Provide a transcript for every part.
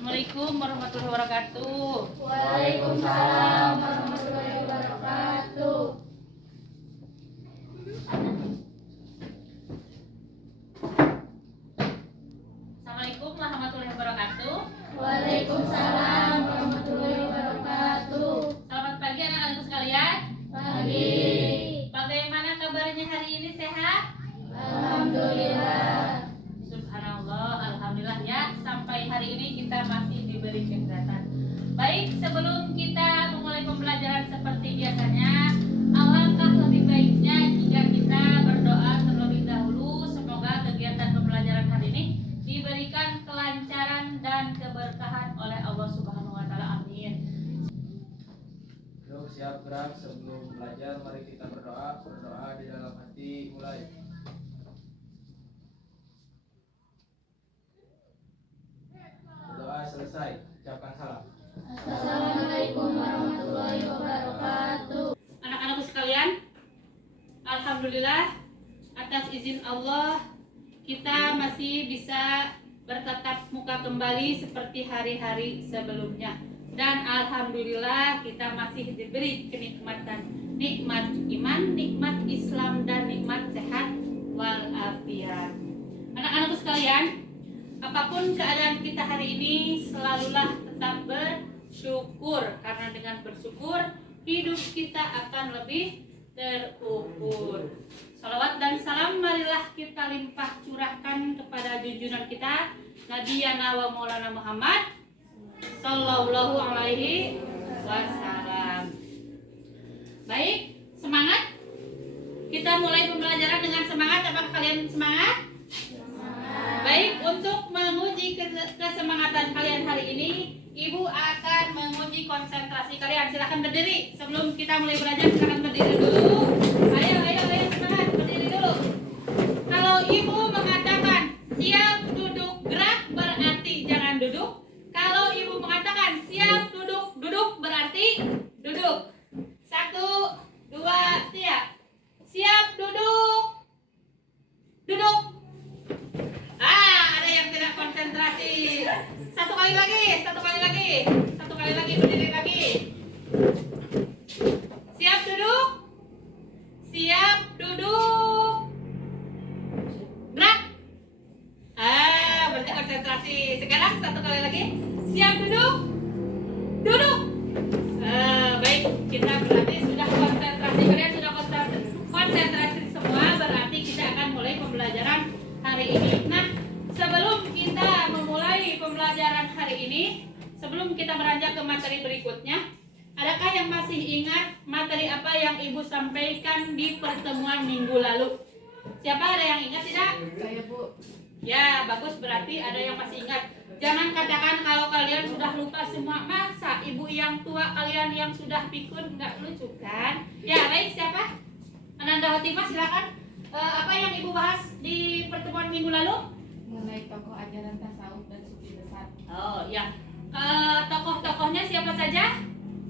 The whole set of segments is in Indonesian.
Assalamualaikum warahmatullahi wabarakatuh. Waalaikumsalam warahmatullahi wabarakatuh. Assalamualaikum warahmatullahi wabarakatuh. Waalaikumsalam warahmatullahi wabarakatuh. Selamat pagi anak-anakku sekalian. Pagi. Bagaimana kabarnya hari ini, sehat? Alhamdulillah. Subhanallah, alhamdulillah ya. Sampai hari ini kita masih diberi kesehatan. Baik, sebelum kita memulai pembelajaran seperti biasanya, alangkah lebih baiknya jika kita berdoa terlebih dahulu. Semoga kegiatan pembelajaran hari ini diberikan kelancaran dan keberkahan oleh Allah Subhanahu wa taala. Amin. Yuk siap gerak sebelum belajar, mari kita berdoa. Berdoa di dalam hati, mulai. Berdoa selesai, ucapkan salam. Assalamualaikum warahmatullahi wabarakatuh. Anak-anakku sekalian, alhamdulillah atas izin Allah kita masih bisa bertatap muka kembali seperti hari-hari sebelumnya. Dan alhamdulillah kita masih diberi kenikmatan, nikmat iman, nikmat Islam, dan nikmat sehat walafiat. Anak-anakku sekalian, apapun keadaan kita hari ini, selalulah tetap bersyukur, karena dengan bersyukur hidup kita akan lebih terukur. Salawat dan salam marilah kita limpah curahkan kepada junjungan kita Nabi wa Maulana Muhammad Sallallahu alaihi wasallam. Baik, semangat. Kita mulai pembelajaran dengan semangat. Apakah kalian semangat? Baik, untuk menguji kesemangatan kalian hari ini, Ibu akan menguji konsentrasi kalian. Silahkan berdiri. Sebelum kita mulai belajar, silahkan berdiri dulu. Ayo, semangat. Berdiri dulu. Kalau Ibu mengatakan siap duduk gerak, berarti jangan duduk. Kalau Ibu mengatakan siap duduk, duduk berarti duduk. 1, 2, 3. Siap duduk. Duduk. Ada yang tidak konsentrasi. Satu kali lagi, berdiri lagi. Siap duduk. Gerak. Berarti konsentrasi. Sekarang satu kali lagi. Siap duduk. Baik, kita berarti sudah konsentrasi. Kalian sudah konsentrasi semua, berarti kita akan mulai pembelajaran hari ini. Nah, sebelum kita memulai pembelajaran hari ini, sebelum kita beranjak ke materi berikutnya, adakah yang masih ingat materi apa yang Ibu sampaikan di pertemuan minggu lalu? Siapa, ada yang ingat tidak? Saya, Bu. Ya, bagus, berarti ada yang masih ingat. Jangan katakan kalau kalian sudah lupa semua. Masa Ibu yang tua, kalian yang sudah pikun, nggak lucu kan? Ya, baik, siapa? Ananda Hotimah, silakan. Apa yang Ibu bahas di pertemuan minggu lalu? Mengenai tokoh ajaran tasawuf dan sufi besar. Oh ya, tokoh-tokohnya siapa saja?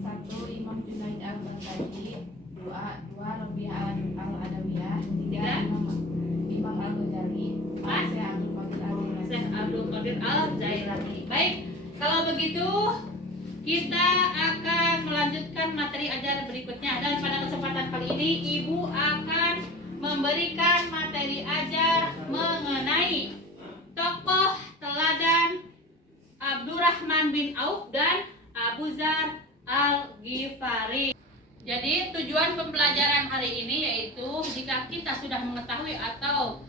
1. Imam Junaid al-Baghdadi. 2. Rabi'ah al-Adawiyah. 3. Tiga. Imam al-Ghazali. 4. Syekh Abdul Qadir Syekh Abdul Qadir al-Jailani. Al-Jailani. Baik, kalau begitu kita akan melanjutkan materi ajar berikutnya. Dan pada kesempatan kali ini Ibu akan memberikan materi ajar mengenai tokoh teladan Abdurrahman bin Auf dan Abu Dzar Al-Ghifari. Jadi tujuan pembelajaran hari ini yaitu jika kita sudah mengetahui atau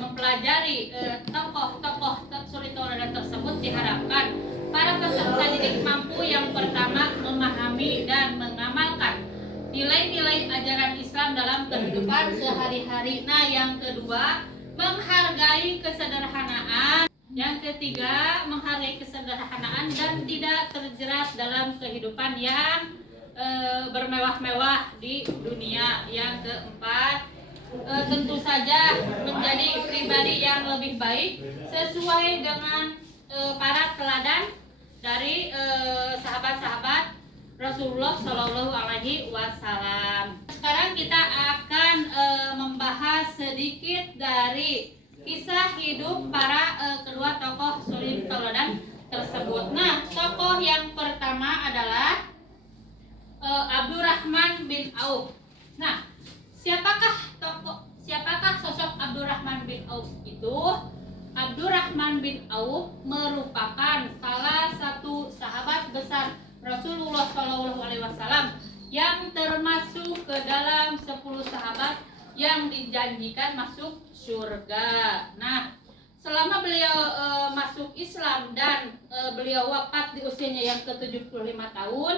mempelajari tokoh-tokoh suri tauladan tersebut, diharapkan para peserta didik mampu yang pertama memahami dan mengamalkan nilai-nilai ajaran Islam dalam kehidupan sehari-hari. Nah, yang kedua, menghargai kesederhanaan. Yang ketiga, menghargai kesederhanaan dan tidak terjerat dalam kehidupan yang bermewah-mewah di dunia. Yang keempat, tentu saja menjadi pribadi yang lebih baik sesuai dengan para teladan dari sahabat-sahabat Rasulullah Shallallahu Alaihi Wasallam. Sekarang kita akan membahas sedikit dari kisah hidup para kedua tokoh suri tauladan tersebut. tersebut. Nah, tokoh yang pertama adalah Abdurrahman bin Auf. Nah, siapakah sosok Abdurrahman bin Auf itu? Abdurrahman bin Auf merupakan salah satu sahabat besar Rasulullah SAW yang termasuk ke dalam 10 sahabat yang dijanjikan masuk surga. Nah, selama beliau masuk Islam dan beliau wafat di usianya yang ke-75 tahun,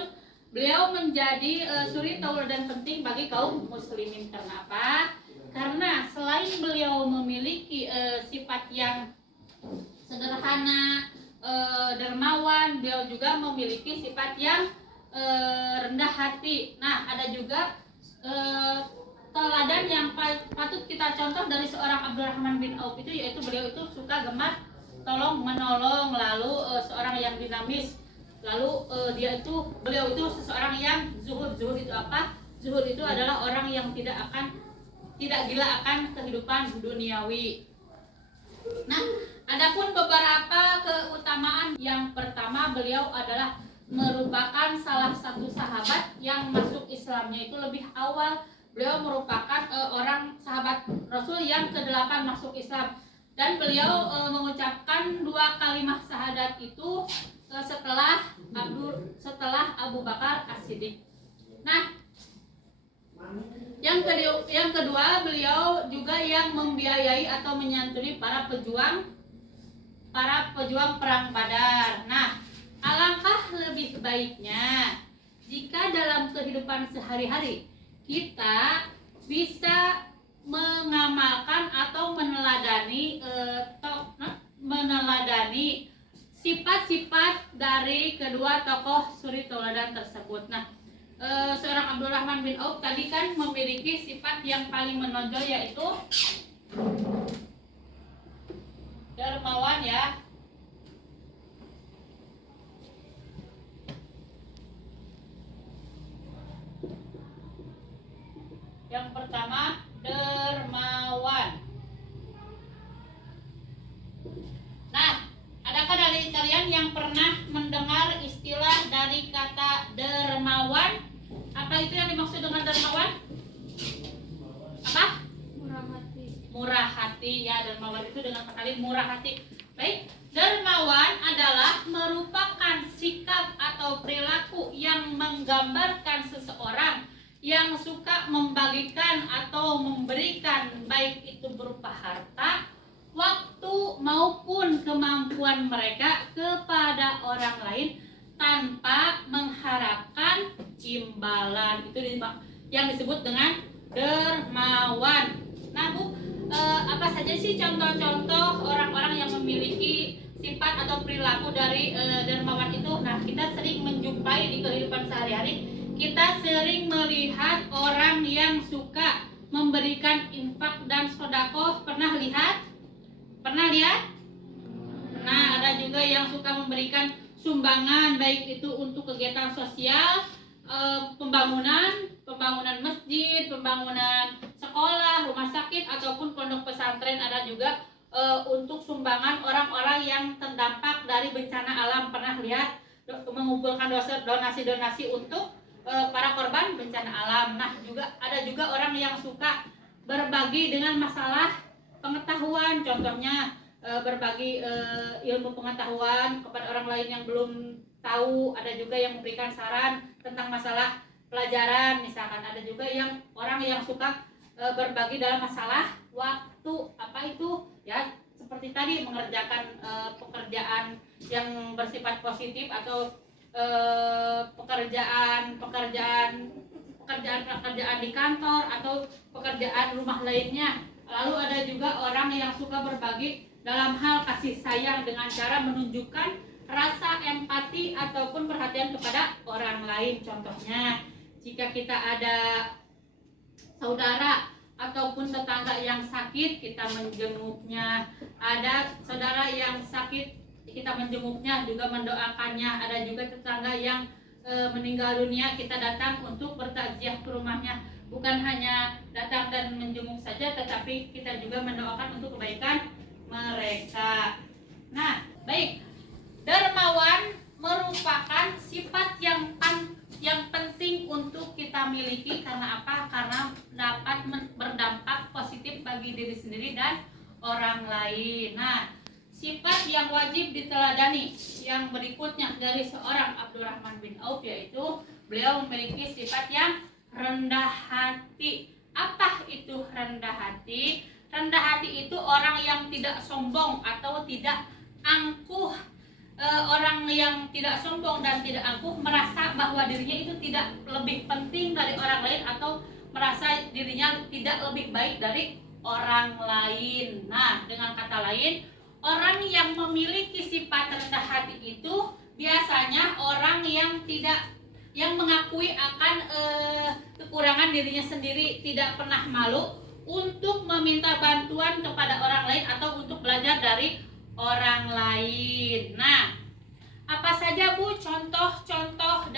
beliau menjadi suri tauladan penting bagi kaum muslimin. Karena apa? Karena selain beliau memiliki sifat yang sederhana, dermawan, beliau juga memiliki sifat yang rendah hati. Nah, ada juga teladan yang patut kita contoh dari seorang Abdurrahman bin Auf itu, yaitu beliau itu suka gemar tolong menolong, lalu seorang yang dinamis, lalu beliau itu seseorang yang zuhud. Zuhud itu apa? Zuhud itu adalah orang yang tidak gila akan kehidupan duniawi. Nah, adapun beberapa keutamaan. Yang pertama, beliau adalah merupakan salah satu sahabat yang masuk Islamnya itu lebih awal. Beliau merupakan orang sahabat Rasul yang ke-8 masuk Islam, dan beliau mengucapkan 2 kalimat syahadat itu setelah Abu Bakar As-Siddiq. Nah, yang kedua, beliau juga yang membiayai atau menyantuni para pejuang perang Badar. Nah, alangkah lebih baiknya jika dalam kehidupan sehari-hari kita bisa mengamalkan atau meneladani sifat-sifat dari kedua tokoh suri tauladan tersebut. Nah, seorang Abdurrahman bin Auf tadi kan memiliki sifat yang paling menonjol, yaitu dermawan ya. Yang pertama, dermawan. Nah, adakah dari kalian yang pernah mendengar istilah dari kata dermawan? Apa itu yang dimaksud dengan dermawan? Apa? Murah hati ya, dermawan itu dengan sekali murah hati. Baik, dermawan adalah merupakan sikap atau perilaku yang menggambarkan seseorang yang suka membagikan atau memberikan, baik itu berupa harta, waktu maupun kemampuan mereka kepada orang lain tanpa mengharapkan imbalan. Itu yang disebut dengan dermawan. Nah, Bu, apa saja sih contoh-contoh orang-orang yang memiliki sifat atau perilaku dari dermawan itu? Nah, kita sering menjumpai di kehidupan sehari-hari. Kita sering melihat orang yang suka memberikan infak dan sedekah. Pernah lihat? Nah, ada juga yang suka memberikan sumbangan, baik itu untuk kegiatan sosial, pembangunan masjid, pembangunan sekolah, rumah sakit, ataupun pondok pesantren. Ada juga untuk sumbangan orang-orang yang terdampak dari bencana alam. Pernah lihat mengumpulkan donasi-donasi untuk para korban bencana alam. Nah, ada juga orang yang suka berbagi dengan masalah pengetahuan, contohnya berbagi ilmu pengetahuan kepada orang lain yang belum tahu. Ada juga yang memberikan saran tentang masalah pelajaran, misalkan. Ada juga yang orang yang suka berbagi dalam masalah waktu, apa itu ya, seperti tadi mengerjakan pekerjaan yang bersifat positif, atau pekerjaan di kantor, atau pekerjaan rumah lainnya. Lalu ada juga orang yang suka berbagi dalam hal kasih sayang dengan cara menunjukkan rasa empati ataupun perhatian kepada orang lain. Contohnya, jika kita ada saudara ataupun tetangga yang sakit, kita menjenguknya. Ada saudara yang sakit, kita menjenguknya, juga mendoakannya. Ada juga tetangga yang meninggal dunia, kita datang untuk bertakziah ke rumahnya. Bukan hanya datang dan menjenguk saja, tetapi kita juga mendoakan untuk kebaikan mereka. Nah, baik, dermawan kita miliki. Karena apa? Karena dapat berdampak positif bagi diri sendiri dan orang lain. Nah, sifat yang wajib diteladani yang berikutnya dari seorang Abdurrahman bin Auf, yaitu beliau memiliki sifat yang rendah hati. Apa itu rendah hati? Rendah hati itu orang yang tidak sombong atau tidak angkuh. Orang yang tidak sombong dan tidak angkuh merasa bahwa dirinya itu tidak lebih penting dari orang lain atau merasa dirinya tidak lebih baik dari orang lain. Nah, dengan kata lain, orang yang memiliki sifat rendah hati itu biasanya orang yang mengakui akan kekurangan dirinya sendiri, tidak pernah malu untuk meminta bantuan kepada orang lain atau untuk belajar dari orang lain. Nah, apa saja Bu contoh-contoh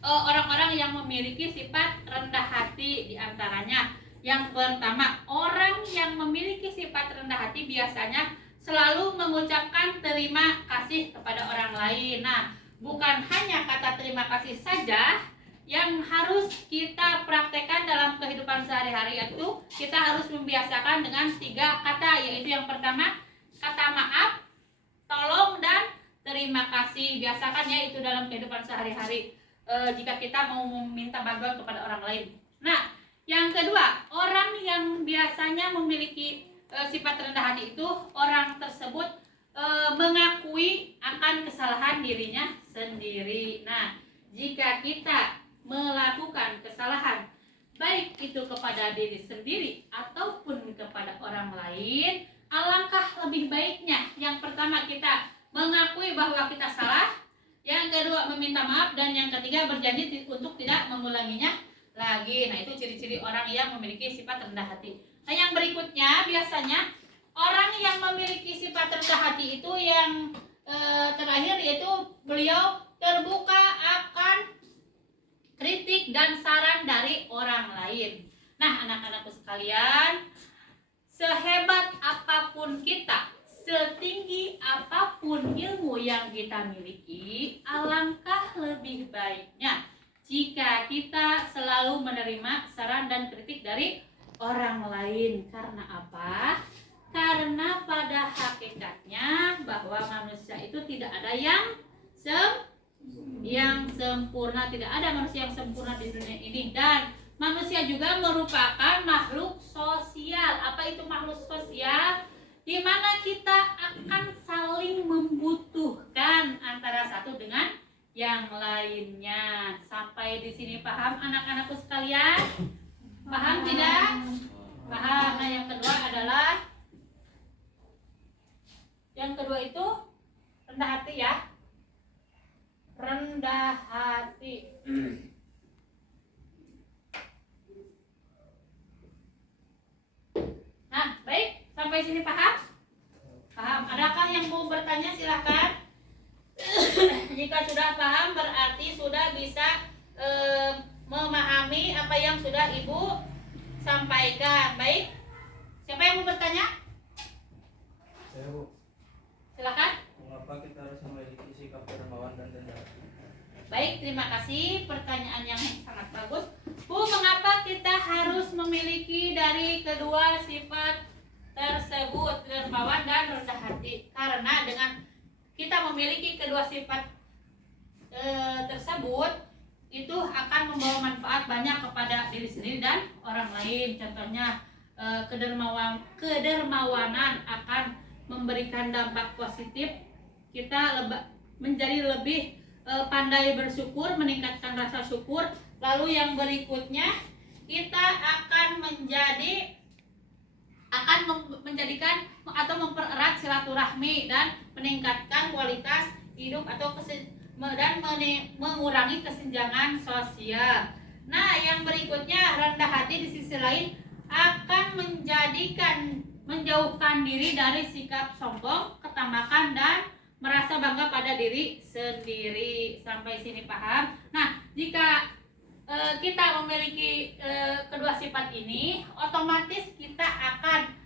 orang-orang yang memiliki sifat rendah hati? Di antaranya, yang pertama, orang yang memiliki sifat rendah hati biasanya selalu mengucapkan terima kasih kepada orang lain. Nah, bukan hanya kata terima kasih saja yang harus kita praktekkan dalam kehidupan sehari-hari, itu kita harus membiasakan dengan 3 kata, yaitu yang pertama, kata maaf, tolong, dan terima kasih. Biasakan ya itu dalam kehidupan sehari-hari jika kita mau meminta bantuan kepada orang lain. Nah, yang kedua, orang yang biasanya memiliki sifat rendah hati itu orang tersebut mengakui akan kesalahan dirinya sendiri. Nah, jika kita melakukan kesalahan baik itu kepada diri sendiri ataupun kepada orang lain, alangkah lebih baiknya yang pertama kita mengakui bahwa kita salah, yang kedua meminta maaf, dan yang ketiga berjanji untuk tidak mengulanginya lagi. Nah, itu ciri-ciri orang yang memiliki sifat rendah hati. Nah, yang berikutnya biasanya orang yang memiliki sifat rendah hati itu yang terakhir, yaitu beliau terbuka akan kritik dan saran dari orang lain. Nah, anak-anakku sekalian, sehebat apapun kita, setinggi apapun ilmu yang kita miliki, alangkah lebih baiknya jika kita selalu menerima saran dan kritik dari orang lain. Karena apa? Karena pada hakikatnya bahwa manusia itu tidak ada yang sempurna, tidak ada manusia yang sempurna di dunia ini, dan manusia juga merupakan makhluk sosial. Apa itu makhluk sosial? Di mana kita akan saling membutuhkan antara satu dengan yang lainnya. Sampai di sini paham anak-anakku sekalian? Paham tidak? Paham. Nah, yang kedua adalah, yang kedua itu rendah hati ya. Rendah hati. Nah, baik, sampai sini paham? Paham. Adakah yang mau bertanya? Silahkan. Jika sudah paham berarti sudah bisa memahami apa yang sudah Ibu sampaikan. Baik. Siapa yang mau bertanya? Saya Bu. Silakan. Mengapa kita harus memiliki sikap dermawan dan rendah hati? Baik, terima kasih, pertanyaan yang sangat bagus. Bu, mengapa kita harus memiliki dari kedua sifat tersebut, dermawan dan rendah hati? Karena dengan kita memiliki kedua sifat tersebut, itu akan membawa manfaat banyak kepada diri sendiri dan orang lain. Contohnya kedermawanan akan memberikan dampak positif. Kita menjadi lebih pandai bersyukur, meningkatkan rasa syukur. Lalu yang berikutnya, kita akan menjadikan atau mempererat silaturahmi dan meningkatkan kualitas hidup atau dan mengurangi kesenjangan sosial. Nah, yang berikutnya, rendah hati di sisi lain akan menjauhkan diri dari sikap sombong, ketamakan, dan merasa bangga pada diri sendiri. Sampai sini paham? Nah, jika kita memiliki kedua sifat ini, otomatis kita akan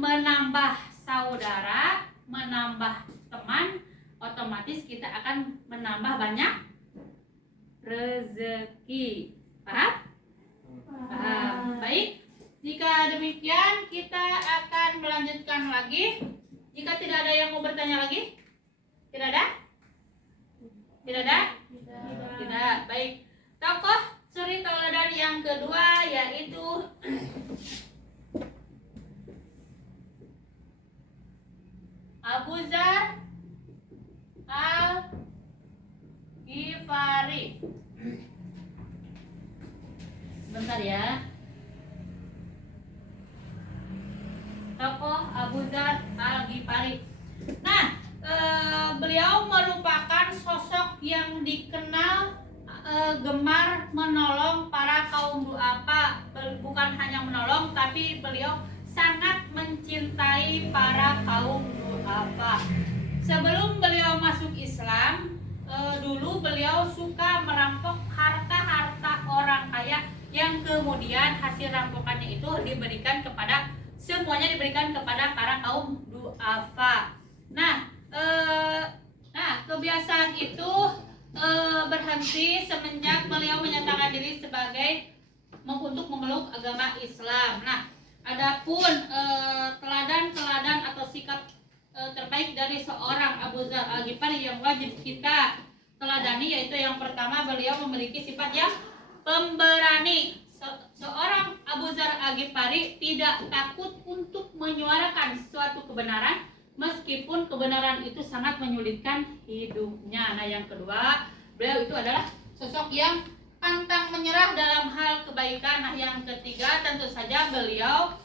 menambah saudara, menambah teman, otomatis kita akan menambah banyak rezeki. Paham? Paham. Baik. Jika demikian kita akan melanjutkan lagi. Jika tidak ada yang mau bertanya lagi? Tidak ada? Tidak ada? Tidak. Baik. Tokoh suri tauladan yang kedua yaitu Abu Dzar Al-Ghifari. Bentar ya. Tokoh Abu Dzar Al-Ghifari. Nah, beliau merupakan sosok yang dikenal gemar menolong para kaum duafa. Bukan hanya menolong, tapi beliau sangat mencintai para kaum duafa. Sebelum beliau masuk Islam, dulu beliau suka merampok harta-harta orang kaya yang kemudian hasil rampokannya itu semuanya diberikan kepada para kaum duafa. Nah, kebiasaan itu berhenti semenjak beliau menyatakan diri sebagai untuk memeluk agama Islam. Nah, adapun teladan-teladan atau sikap terbaik dari seorang Abu Dzar Al-Ghifari yang wajib kita teladani, yaitu yang pertama, beliau memiliki sifat yang pemberani. Seorang Abu Dzar Al-Ghifari tidak takut untuk menyuarakan suatu kebenaran meskipun kebenaran itu sangat menyulitkan hidupnya. Nah, yang kedua, beliau itu adalah sosok yang pantang menyerah dalam hal kebaikan. Nah, yang ketiga, tentu saja beliau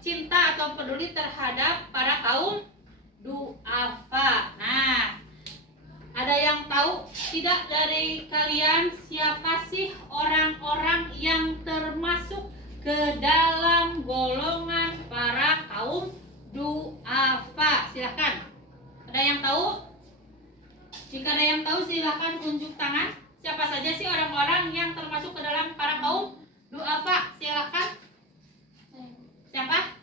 cinta atau peduli terhadap para kaum duafa. Nah, ada yang tahu tidak dari kalian siapa sih orang-orang yang termasuk ke dalam golongan para kaum duafa? Silahkan. Ada yang tahu? Jika ada yang tahu silahkan tunjuk tangan. Siapa saja sih orang-orang yang termasuk ke dalam para kaum duafa? Silahkan. Siapa?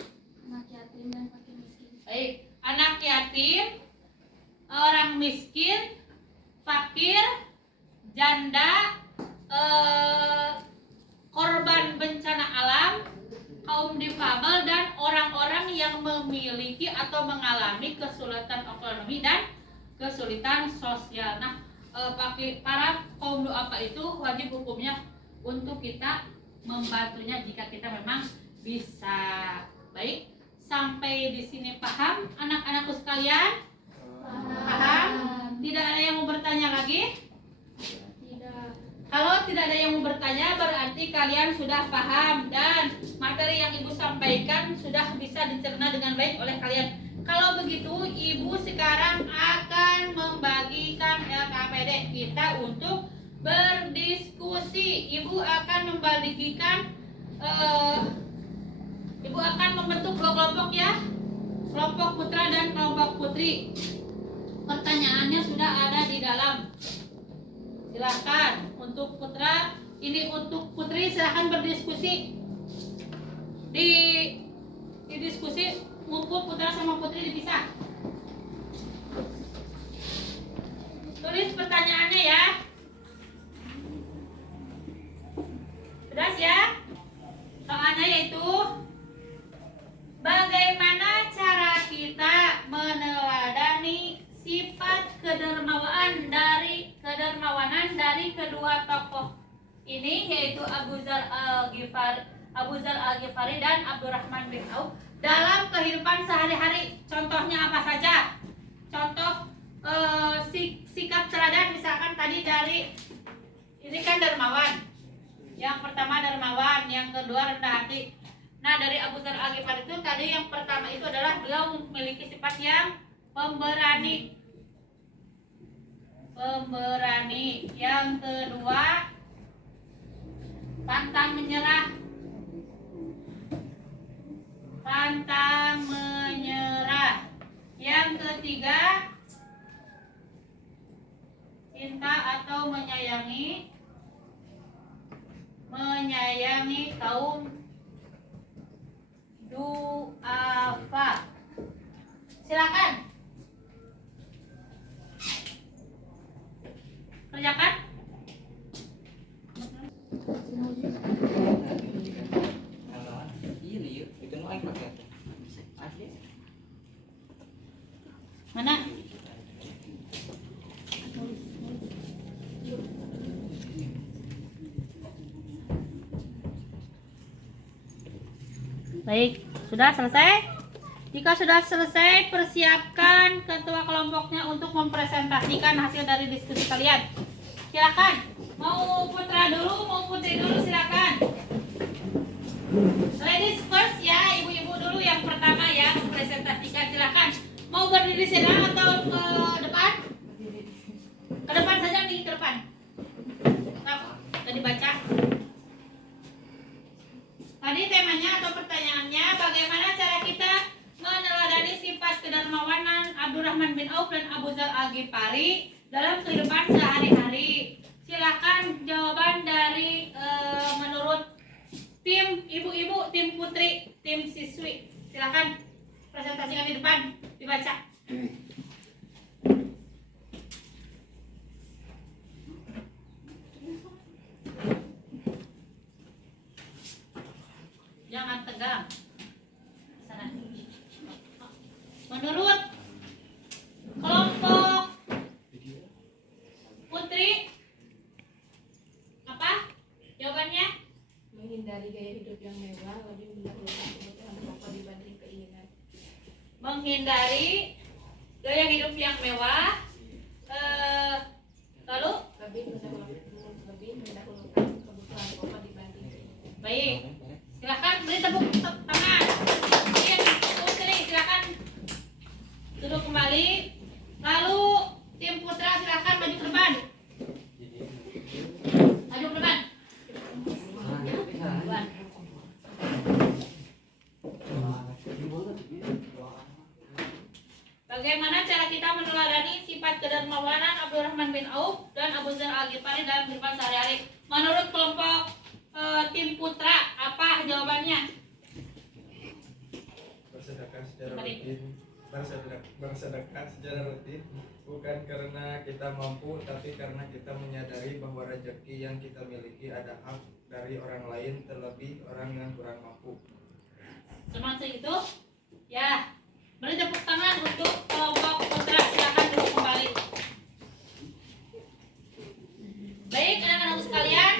Anak yatim dan fakir miskin. Baik, anak yatim, orang miskin, fakir, janda, korban bencana alam, kaum difabel, dan orang-orang yang memiliki atau mengalami kesulitan ekonomi dan kesulitan sosial. Nah, para kaum duafa itu wajib hukumnya untuk kita membantunya jika kita memang bisa. Baik, sampai di sini paham anak-anakku sekalian? Paham? Tidak ada yang mau bertanya lagi? Tidak. Kalau tidak ada yang mau bertanya, berarti kalian sudah paham dan materi yang Ibu sampaikan sudah bisa dicerna dengan baik oleh kalian. Kalau begitu, Ibu sekarang akan membagikan LKPD kita untuk berdiskusi. Ibu akan membagikan Ibu akan membentuk dua kelompok ya, kelompok putra dan kelompok putri. Pertanyaannya sudah ada di dalam. Silakan untuk putra, ini untuk putri silahkan berdiskusi. Di diskusi mumpung putra sama putri dipisah. Tulis pertanyaannya ya. Jelas ya? Soalnya yaitu bagaimana cara kita meneladani sifat kedermawanan dari kedua tokoh ini, yaitu Abu Dzar Al-Ghifari dan Abdurrahman bin Auf dalam kehidupan sehari-hari. Contohnya apa saja? Contoh sikap teladan, misalkan tadi dari ini kan dermawan. Yang pertama dermawan, yang kedua rendah hati. Nah, dari Abu Dzar Al-Ghifari itu tadi yang pertama itu adalah beliau memiliki sifat yang pemberani. Yang kedua pantang menyerah. Yang ketiga cinta atau menyayangi kaum duafa. Silakan kerjakan. Mana? Baik, sudah selesai? Jika sudah selesai, persiapkan ketua kelompoknya untuk mempresentasikan hasil dari diskusi kalian. Silakan. Mau putra dulu, mau putri dulu, silakan. Ladies first ya, ibu-ibu dulu yang pertama ya mempresentasikan, silakan. Mau berdiri sana atau ke depan? Ke depan saja nih, ke depan. Nah, tadi baca. Tadi temanya atau pertanyaannya, bagaimana cara kita meneladani sifat kedermawanan Abdurrahman bin Auf dan Abu Dzar Al-Ghifari dalam kehidupan sehari-hari. Silakan jawaban dari menurut tim ibu-ibu, tim putri, tim siswi. Silakan presentasikan di depan, dibaca. Jangan tegang. Sana. Menurut kelompok putri, apa jawabannya? Menghindari gaya hidup yang mewah, lebih mendahulukan kebutuhan pokok dibanding keinginan. Menghindari gaya hidup yang mewah, lalu Lebih mendahulukan kebutuhan pokok dibanding keinginan. baik, silakan beri tepuk tangan. Tim putri silakan duduk kembali. Lalu tim putra silakan maju ke depan. Maju ke depan. Depan. Bagaimana cara kita meneladani sifat kedermawanan Abdurrahman bin Auf dan Abu Dzar Al-Ghifari dalam kehidupan sehari-hari? Menurut kelompok tim putra, apa jawabannya? Bersedekah secara rutin, bersedekah secara rutin bukan karena kita mampu, tapi karena kita menyadari bahwa rezeki yang kita miliki ada hak dari orang lain, terlebih orang yang kurang mampu. Seperti itu, ya. Beri tepuk tangan untuk kelompok putra. Silakan duduk kembali. Baik, anak-anak sekalian,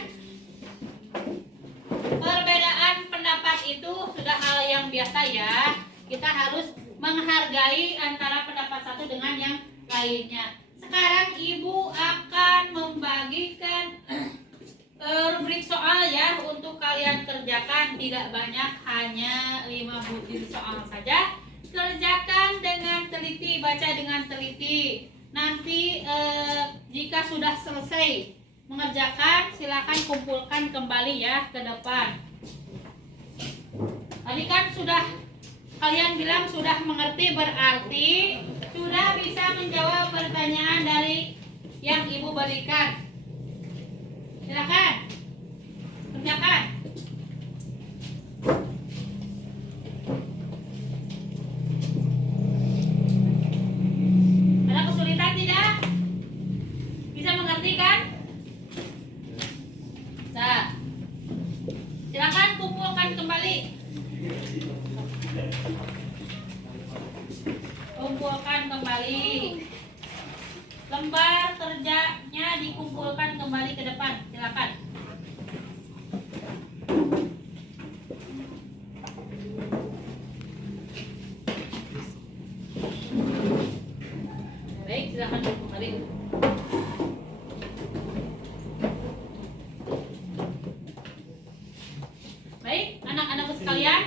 perbedaan pendapat itu sudah hal yang biasa ya. Kita harus menghargai antara pendapat satu dengan yang lainnya. Sekarang ibu akan membagikan rubrik soal ya untuk kalian kerjakan, tidak banyak, hanya 5 butir soal saja. Kerjakan dengan teliti, baca dengan teliti. Nanti jika sudah selesai mengerjakan, silakan kumpulkan kembali ya ke depan. Tadi kan sudah kalian bilang sudah mengerti, berarti sudah bisa menjawab pertanyaan dari yang ibu berikan. Silakan kerjakan. Ada kesulitan tidak? Bisa mengerti kan? Nah, silakan kumpulkan kembali. Kumpulkan kembali. Lembar kerjanya dikumpulkan kembali ke depan. Silakan. Baik, silakan kembali. Baik, anak-anak sekalian,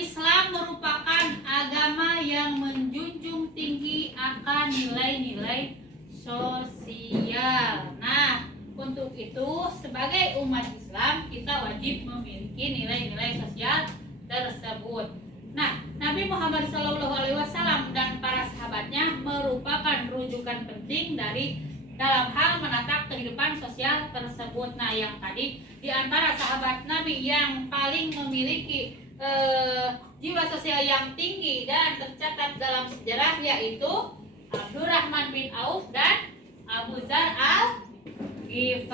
Islam merupakan agama yang menjunjung tinggi akan nilai-nilai sosial. Nah, untuk itu sebagai umat Islam kita wajib memiliki nilai-nilai sosial tersebut. Nah, Nabi Muhammad SAW dan para sahabatnya merupakan rujukan penting dalam hal menata kehidupan sosial tersebut. Nah, yang tadi di antara sahabat Nabi yang paling memiliki jiwa sosial yang tinggi dan tercatat dalam sejarah yaitu Abdurrahman bin Auf dan Abu Dzar Al-Ghifari.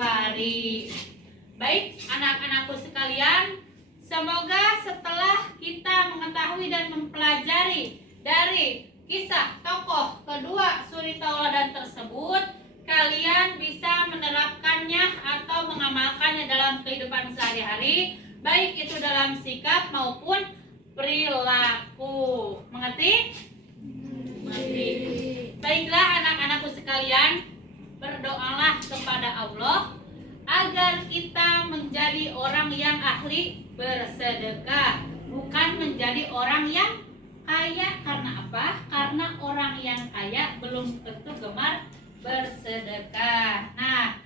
Baik, anak-anakku sekalian, semoga setelah kita mengetahui dan mempelajari dari kisah tokoh kedua suri tauladan tersebut, kalian bisa menerapkannya atau mengamalkannya dalam kehidupan sehari-hari, baik itu dalam sikap maupun perilaku. Mengerti? Mengerti. Baiklah anak-anakku sekalian, berdoalah kepada Allah agar kita menjadi orang yang ahli bersedekah, bukan menjadi orang yang kaya. Karena apa? Karena orang yang kaya belum tentu gemar bersedekah. Nah,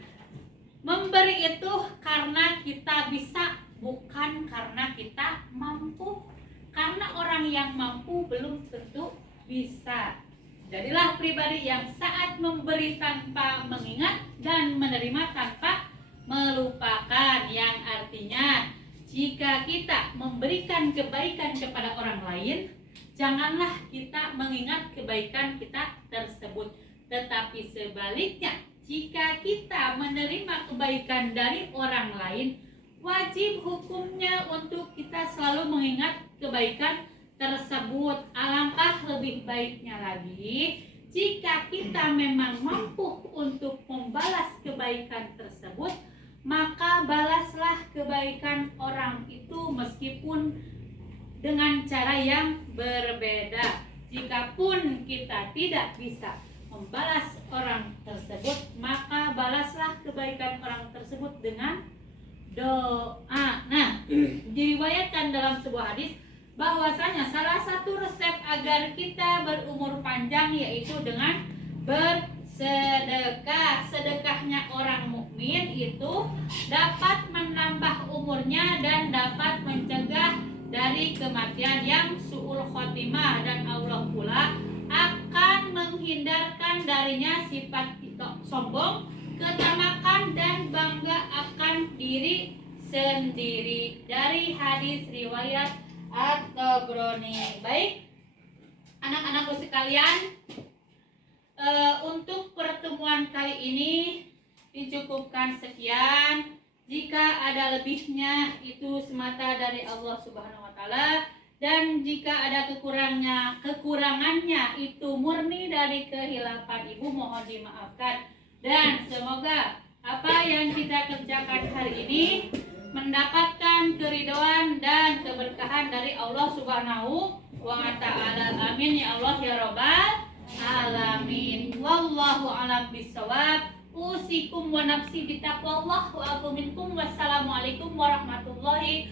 memberi itu karena kita bisa, bukan karena kita mampu. Karena orang yang mampu belum tentu bisa. Jadilah pribadi yang saat memberi tanpa mengingat dan menerima tanpa melupakan, yang artinya jika kita memberikan kebaikan kepada orang lain, janganlah kita mengingat kebaikan kita tersebut, tetapi sebaliknya jika kita menerima kebaikan dari orang lain, wajib hukumnya untuk kita selalu mengingat kebaikan tersebut. Alangkah lebih baiknya lagi jika kita memang mampu untuk membalas kebaikan tersebut, maka balaslah kebaikan orang itu meskipun dengan cara yang berbeda. Jikapun kita tidak bisa membalas orang tersebut, maka balaslah kebaikan orang tersebut dengan doa. Nah, diriwayatkan dalam sebuah hadis bahwasanya salah satu resep agar kita berumur panjang yaitu dengan bersedekah. Sedekahnya orang mukmin itu dapat menambah umurnya dan dapat mencegah dari kematian yang su'ul khotimah, dan Allah pula akan menghindarkan darinya sifat sombong, ketamakan, dan bangga akan diri sendiri. Dari hadis riwayat At-Tabrani. Baik, anak-anakku sekalian, untuk pertemuan kali ini dicukupkan sekian. Jika ada lebihnya itu semata dari Allah Subhanahu wa taala, dan jika ada kekurangannya itu murni dari kehilapan ibu, mohon dimaafkan. Dan semoga apa yang kita kerjakan hari ini mendapatkan keridhaan dan keberkahan dari Allah Subhanahu wa taala. Amin ya Allah ya rabbal alamin. Wallahu a'lam bishawab. Usikum wa nafsi bitaqwallah wa aqu minkum. Wassalamualaikum warahmatullahi